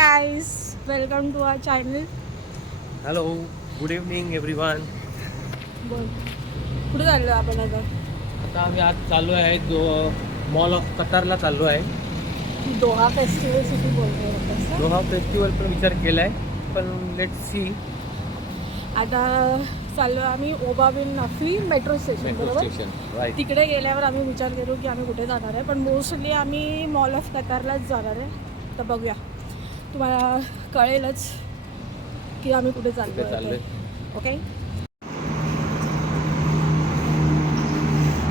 guys, welcome to our channel. Hello good evening everyone. बोल कुठे चाललो आपण आता? आता आम्ही आज चाललो आहे जो मॉल ऑफ कतारला चाललो आहे. दोहा फेस्टिवल सिटी बोलतोय दोहा फेस्टिवल पण विचार केला आहे, पण लेट्स सी. आता चाललो आम्ही ओबा बिन नफी मेट्रो स्टेशन बरोबर. राईट. तिकडे गेल्यावर आम्ही विचार करू की आम्ही कुठे जाणार आहे, पण मोस्टली आम्ही मॉल ऑफ कतारलाच जाणार आहे. तर बघूया, तुम्हाला कळेलच की आम्ही कुठे चाललो. ओके,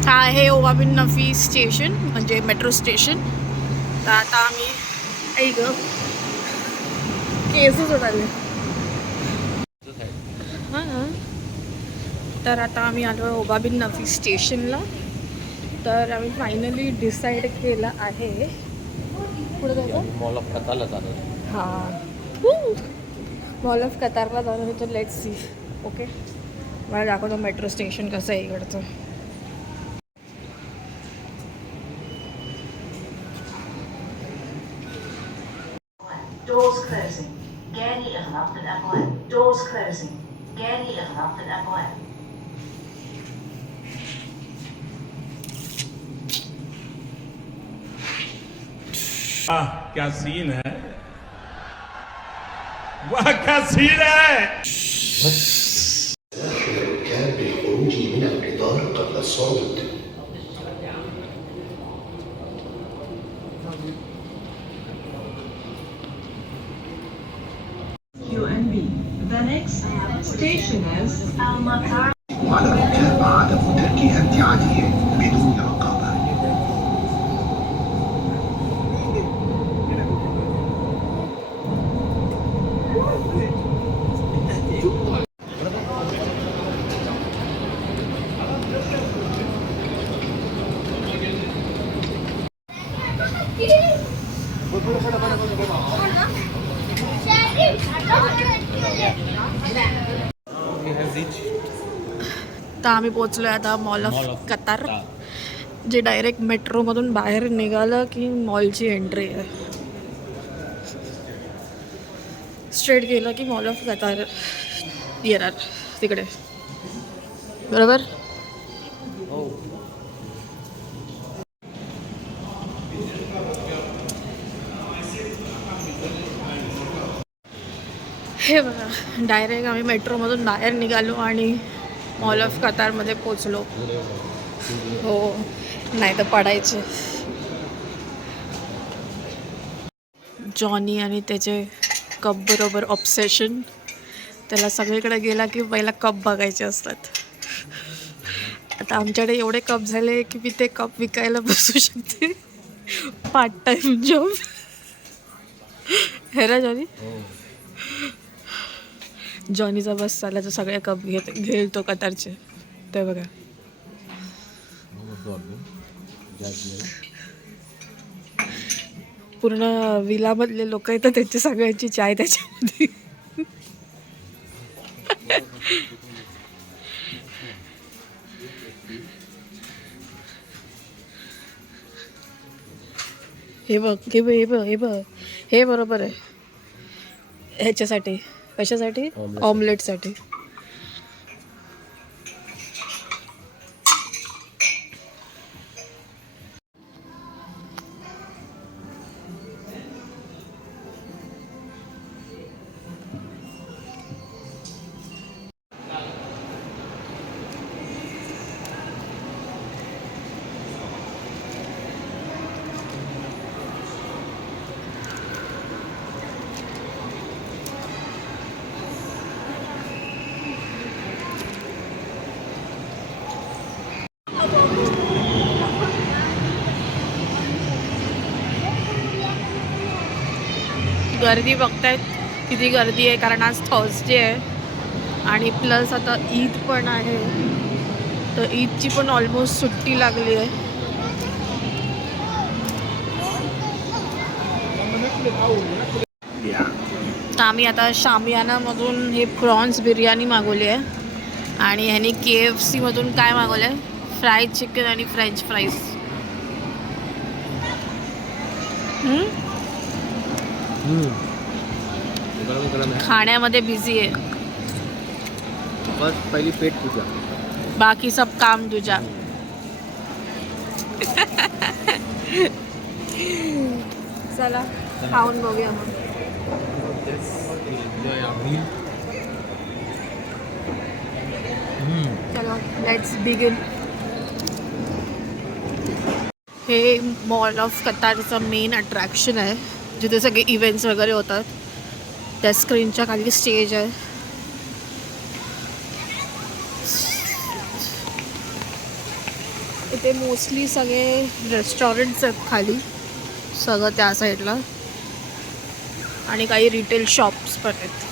हा आहे ओबा बिन नफी स्टेशन म्हणजे मेट्रो स्टेशन. तर आता आम्ही ऐक केसेस उडाले. हां, तर आता आम्ही आलो ओबा बिन नफी स्टेशनला. तर आम्ही फायनली डिसाईड केलं आहे पुढे जायचं. मॉल ऑफ कतारला चाललो आहे. हां, मॉल ऑफ कतारला जाणार आहे. तर लेट्स सी. ओके, मला दाखवतो मेट्रो स्टेशन कसं आहे इकडचं. Doors closing. Geri إغلاق الأبواب. Doors closing. Geri إغلاق الأبواب. क्या सीन है, वाह क्या सीन है. الركاب بالخروج من القطار قبل الصعود. QNB. The next station is Al-Matar. وعلى الركاب عدم ترك امتعاتهم بدون رقابة. तर आम्ही पोचलो आहे आता मॉल ऑफ कतार, जे डायरेक्ट मेट्रोमधून बाहेर निघालं की मॉलची एंट्री आहे. स्ट्रेट गेलं की मॉल ऑफ कतार येणार तिकडे, बरोबर. हे बघा, डायरेक्ट आम्ही मेट्रोमधून बाहेर निघालो आणि मॉल ऑफ कतारमध्ये पोचलो. हो, नाही तर पडायचे. जॉनी आणि त्याचे कप बरोबर ऑब्सेशन. त्याला सगळीकडे गेला की पहिला कप बघायचे असतात. आता आमच्याकडे एवढे कप झाले की मी ते कप विकायला बसू शकते. पार्ट टाइम जॉब हे ना जॉनी. जॉनीचा बस चालला तर सगळे कप घेईल तो कतारचे. ते बघा, पूर्ण विलामधले लोक येतात, त्यांची सगळ्यांची चाय त्याच्यामध्ये. हे बघ, हे बघ, हे बघ, हे बघ, हे बरोबर आहे. ह्याच्यासाठी कशासाठी? ऑमलेटसाठी. गर्दी बघतायत किती गर्दी आहे, कारण आज थर्सडे आहे आणि प्लस आता ईद पण आहे. तर ईदची पण ऑलमोस्ट सुट्टी लागली आहे. तर आम्ही आता शामियानामधून हे प्रॉन्स बिर्याणी मागवली आहे आणि ह्यानी KFC मधून काय मागवलं आहे? फ्राईड चिकन आणि फ्रेंच फ्राईज. गरम गरम आहे. खाण्यामध्ये बिझी आहे. बस पहिली पेट पूजा. बाकी सब काम तुझा. चला खाऊन बघूया मग. एन्जॉय आवर मील. चलो लेट्स बिगिन. हे मॉल ऑफ कतारचं मेन अट्रॅक्शन आहे, जिथे सगळे इव्हेंट्स वगैरे होतात. त्या स्क्रीनच्या खाली स्टेज आहे. इथे मोस्टली सगळे रेस्टॉरंट्स आहेत खाली, सगळं त्या साईडला, आणि काही रिटेल शॉप्स पण आहेत.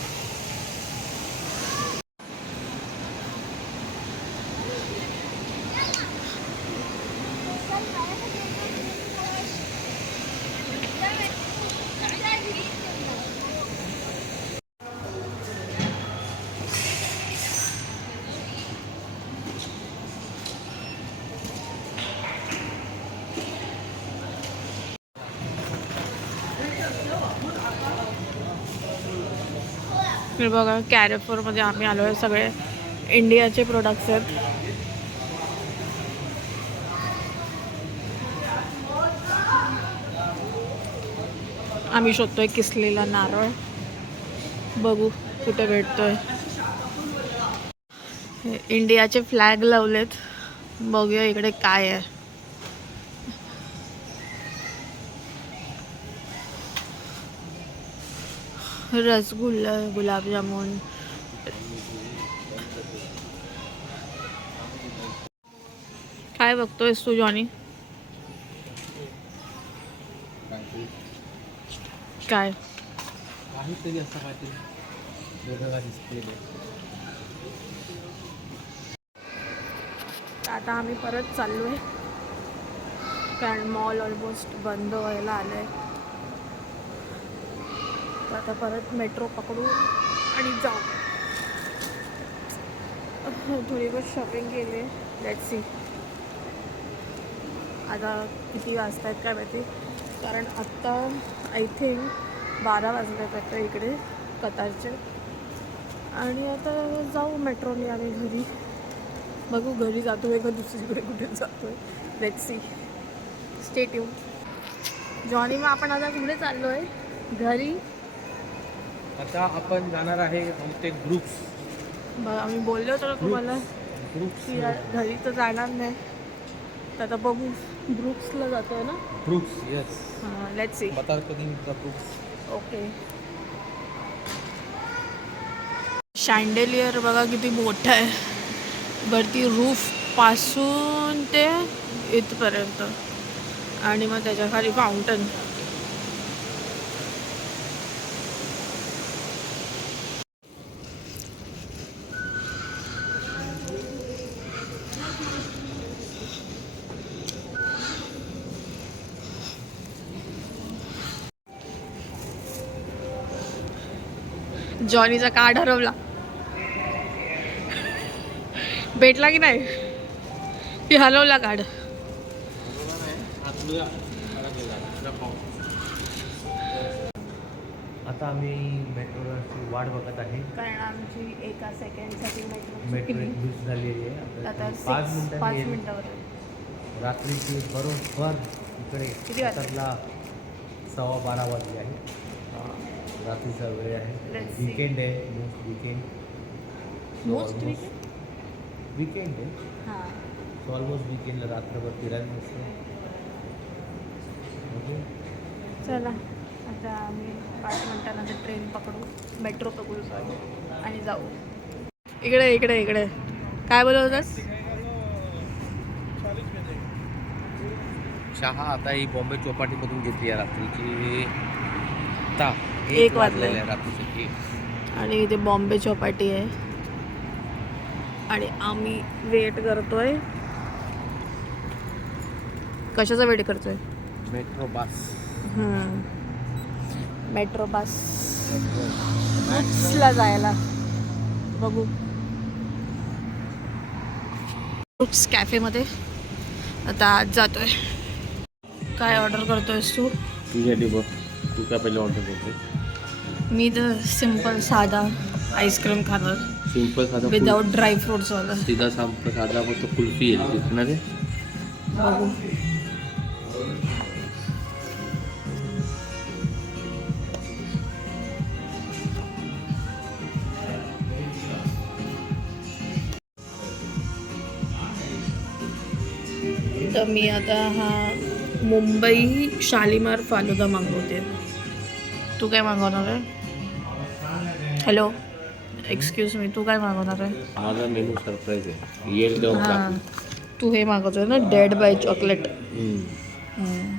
हे बघा, कॅरेफोरमध्ये आम्ही आलो आहे. सगळे इंडियाचे प्रोडक्ट्स आहेत. आम्ही शोधतोय किसलेला नारळ, बघू कुठे भेटतोय. हे इंडियाचे फ्लॅग लावलेत, बघूया इकडे काय आहे. रसगुल्ला, गुलाबजामुन. काय बघतोयस तू जॉनी? काय काहीतरी असं काहीतरी वेगळं दिसलेलं. आता आम्ही परत चाललो आहे, कारण मॉल ऑलमोस्ट बंद व्हायला आलं आहे. तर आता परत मेट्रो पकडू आणि जाऊ. थोडी बहुत शॉपिंग केली. लेट्स सी आता किती वाजता आहेत काय माहिती, कारण आत्ता आय थिंक 12 वाजले आहेत इकडे कतारचे. आणि आता जाऊ मेट्रोने आम्ही घरी. बघू घरी जातो आहे का दुसरीकडे कुठे जातो आहे. Let's see. Stay tune. Johnny, मग आपण आता कुठे चाललो आहे? घरी. आता आपण जाणार आहे बहुतेक ग्रुप्स. आम्ही बोललो होतो ना तुम्हाला ग्रुप्स की घरी तर जाणार नाही, तर आता बघू. ब्रुक्सला जातो आहे ना? Groups yes. हां, लेट्स सी. बता कधी ग्रुप्स. ओके. शँडेलियर बघा किती मोठं आहे. वरती रूफपासून ते इथपर्यंत, आणि मग त्याच्या खाली फाउंटन. जॉनीचा कार्ड हरवला. भेटला की नाही? की हरवला कार्ड? आता आम्ही मेट्रोची वाट बघत आहे. कारण आमची एका सेकंडसाठी मेट्रो एक मिस झालेली आहे. आता आपल्याला 5 मिनिटांनी येईल. मिनिटावर. रात्रीची बरोबर इकडे किती वाजले? कतारला 12:15 वाजले आहे. रात्रीचा वेळ आहे. Let's see. वीकेंड आहे. वीकेंड वीकेंड आहे. हां, सो ऑलमोस्ट वीकेंडला रात्रभर फिरायला नसतं. ओके, चला आता आम्ही 5 मिनिटानंतर ट्रेन पकडू, मेट्रो पकडू सॉरी, आणि जाऊ. इकडे इकडे इकडे काय बोलत होतास? चहा आता ही बॉम्बे चौपाटीमधून घेतली आहे रात्रीची. आता 1 वाजलेले आहे रात्रीची 1. आणि इथे बॉम्बे चौपाटी आहे, आणि आम्ही वेट करतोय. कशाचा वेट करतोय? Metro bus. मेट्रो बसला जायला. बघू ब्रुक्स कॅफेमध्ये आता आज जातोय. काय ऑर्डर करतोयस तू? तुझ्यासाठी बघ, तू काय पहिले ऑर्डर करते? मी तर सिम्पल साधा आईस्क्रीम खाणार सिंपल साधा विदाउट ड्रायफ्रुट्स वाला. सीधा साधा फक्त कुल्फी येईल तिथे ना रे. बघू. तर मी आता हा मुंबई शालीमार फालुदा मागवते. तू काय मागवणार आहे? हॅलो, एक्सक्यूज मी, तू काय मागवणार आहे? माझा मेनू सरप्राईज आहे. येईल तेव्हा हां, दाखवू. तू हे मागवतोय ना, डेड बाय चॉकलेट. हम्म.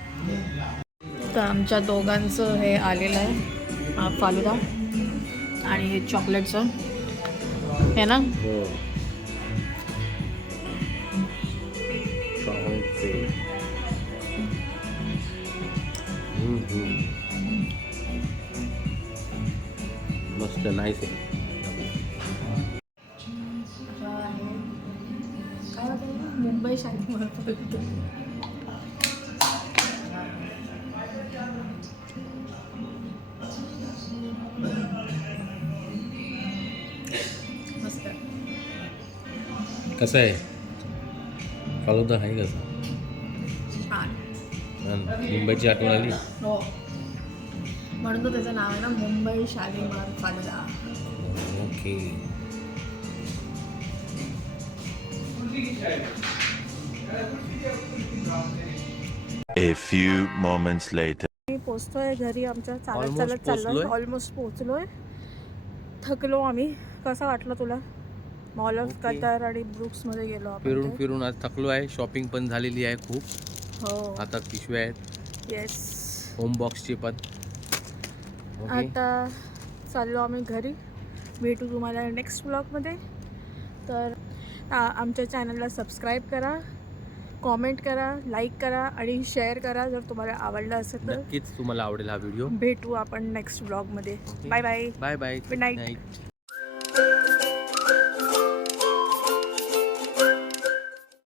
तर आमच्या दोघांचं हे आलेलं आहे, हा फालुदा आणि हे चॉकलेटचं हे ना. हो. चॉकलेटचे. मस्त नाईस आहे. मुंबई शालीमार फालुदा. मस्त आहे. कसं आहे फालुदा आहे कसं? छान. मुंबईची आठवण आली. हो, म्हणून तो त्याचं नाव आहे ना, Mumbai Shalimar falooda. Okay. A few moments later. मी पोचतोय घरी आमच्या, चालत Almost चालत चाललोय. पोचलोय? ऑलमोस्ट पोचलोय. थकलो आम्ही. कसं वाटलं तुला? Mall of Okay. कतार आणि ब्रुक्समध्ये गेलो आपण. फिरून ते. फिरून आज थकलो आहे. शॉपिंग पण झालेली आहे खूप. हो, आता पिशव्या आहेत येस. होम बॉक्सची पण. ओके. आता चाललो आम्ही घरी. भेटू तुम्हाला नेक्स्ट ब्लॉगमध्ये. तर आमच्या चॅनलला सबस्क्राईब करा, कॉमेंट करा, लाईक करा आणि शेअर करा जर तुम्हाला आवडलं असेल तर. नक्कीच तुम्हाला आवडेल हा व्हिडिओ. भेटू आपण नेक्स्ट ब्लॉगमध्ये. Bye bye. Bye bye. Good night.